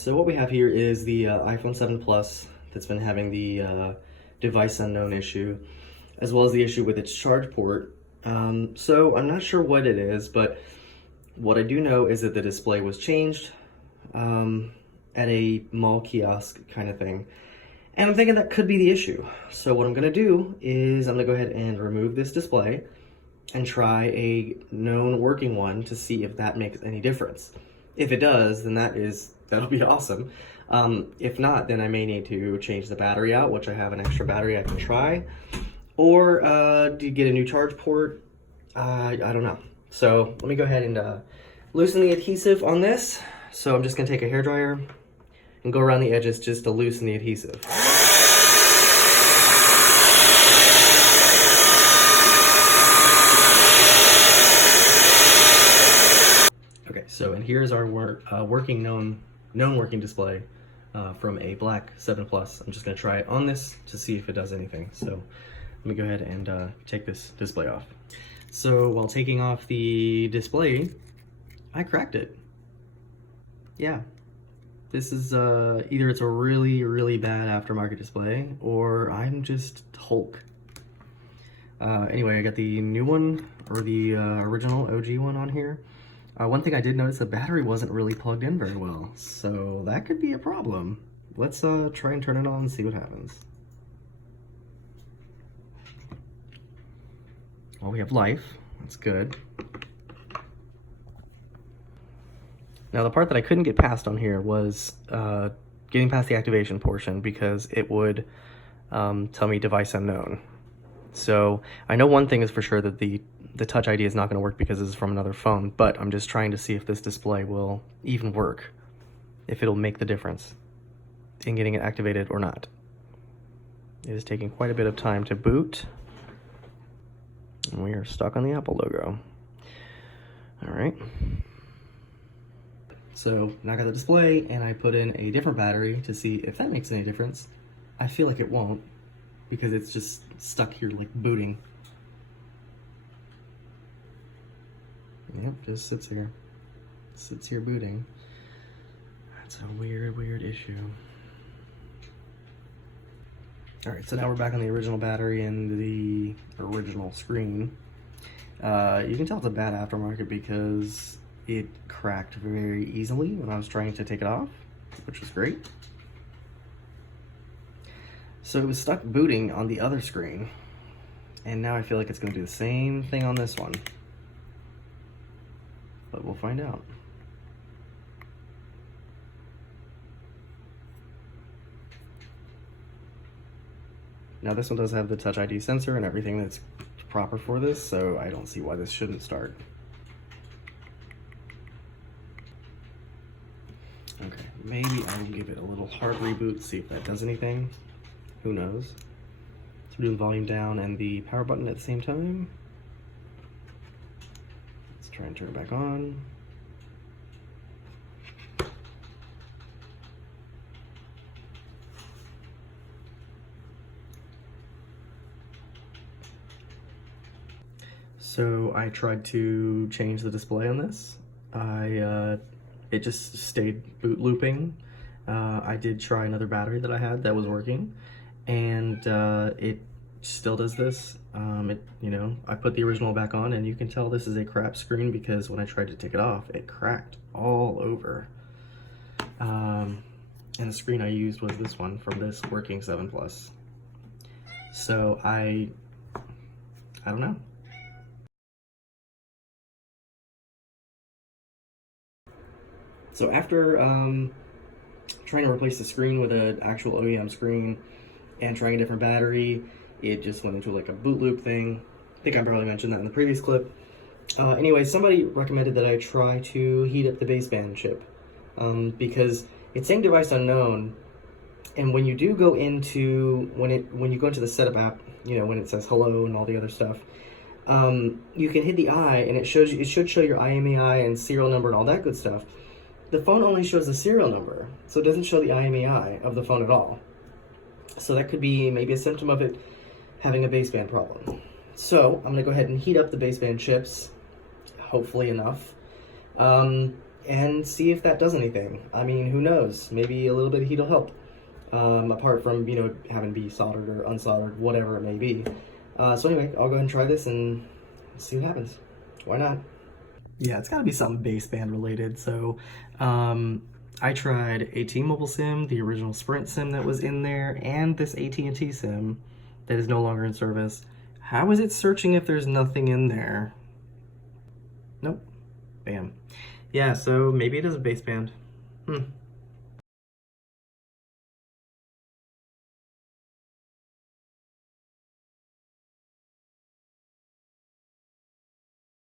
So what we have here is the iPhone 7 Plus that's been having the device unknown issue, as well as the issue with its charge port. So I'm not sure what it is, but what I do know is that the display was changed at a mall kiosk kind of thing. And I'm thinking that could be the issue. So what I'm gonna do is I'm gonna go ahead and remove this display and try a known working one to see if that makes any difference. If it does, then that'll be awesome. If not, then I may need to change the battery out, which I have an extra battery I can try, or get a new charge port. I don't know. So let me go ahead and loosen the adhesive on this. So I'm just gonna take a hairdryer and go around the edges just to loosen the adhesive. Okay, so and here's our working known working display from a black 7 Plus. I'm just gonna try it on this to see if it does anything. So let me go ahead and take this display off. So while taking off the display, I cracked it. Yeah, this is either it's a really bad aftermarket display or I'm just Hulk. Anyway, I got the new one, or the original OG one on here. One thing I did notice, the battery wasn't really plugged in very well, so that could be a problem. Let's try and turn it on and see what happens. Well, we have life. That's good. Now, the part that I couldn't get past on here was getting past the activation portion, because it would tell me device unknown. So I know one thing is for sure, that the Touch ID is not going to work because this is from another phone, but I'm just trying to see if this display will even work, if it'll make the difference in getting it activated or not. It is taking quite a bit of time to boot, and we are stuck on the Apple logo. All right. So now I got the display, and I put in a different battery to see if that makes any difference. I feel like it won't, because it's just stuck here like booting. Yep, just sits here. Sits here booting. That's a weird issue. Alright, so now we're back on the original battery and the original screen. You can tell it's a bad aftermarket because it cracked very easily when I was trying to take it off, which was great. So it was stuck booting on the other screen, and now I feel like it's going to do the same thing on this one. But we'll find out. Now this one does have the Touch ID sensor and everything that's proper for this, so I don't see why this shouldn't start. Okay, maybe I will give it a little hard reboot, see if that does anything. Who knows? So we're doing volume down and the power button at the same time. Let's try and turn it back on. So I tried to change the display on this. It just stayed boot looping. I did try another battery that I had that was working, and it still does this. I put the original back on, and you can tell this is a crap screen because when I tried to take it off, it cracked all over. And the screen I used was this one from this working 7 Plus. So I don't know. So after trying to replace the screen with an actual OEM screen and trying a different battery, it just went into like a boot loop thing. I think I barely mentioned that in the previous clip. Anyway, somebody recommended that I try to heat up the baseband chip because it's saying device unknown, and when you do go into when you go into the setup app, when it says hello and all the other stuff, you can hit the I, and it should show your IMEI and serial number and all that good stuff. The phone only shows the serial number, so it doesn't show the IMEI of the phone at all. So that could be maybe a symptom of it having a baseband problem. So I'm gonna go ahead and heat up the baseband chips, hopefully enough. and see if that does anything. I mean, who knows? Maybe a little bit of heat will help. Apart from, you know, having to be soldered or unsoldered, whatever it may be. So anyway, I'll go ahead and try this and see what happens. Why not? Yeah, it's gotta be something baseband related. So, I tried a T-Mobile SIM, the original Sprint SIM that was in there, and this AT&T SIM that is no longer in service. How is it searching if there's nothing in there? Nope. Bam. Yeah, so maybe it is a baseband.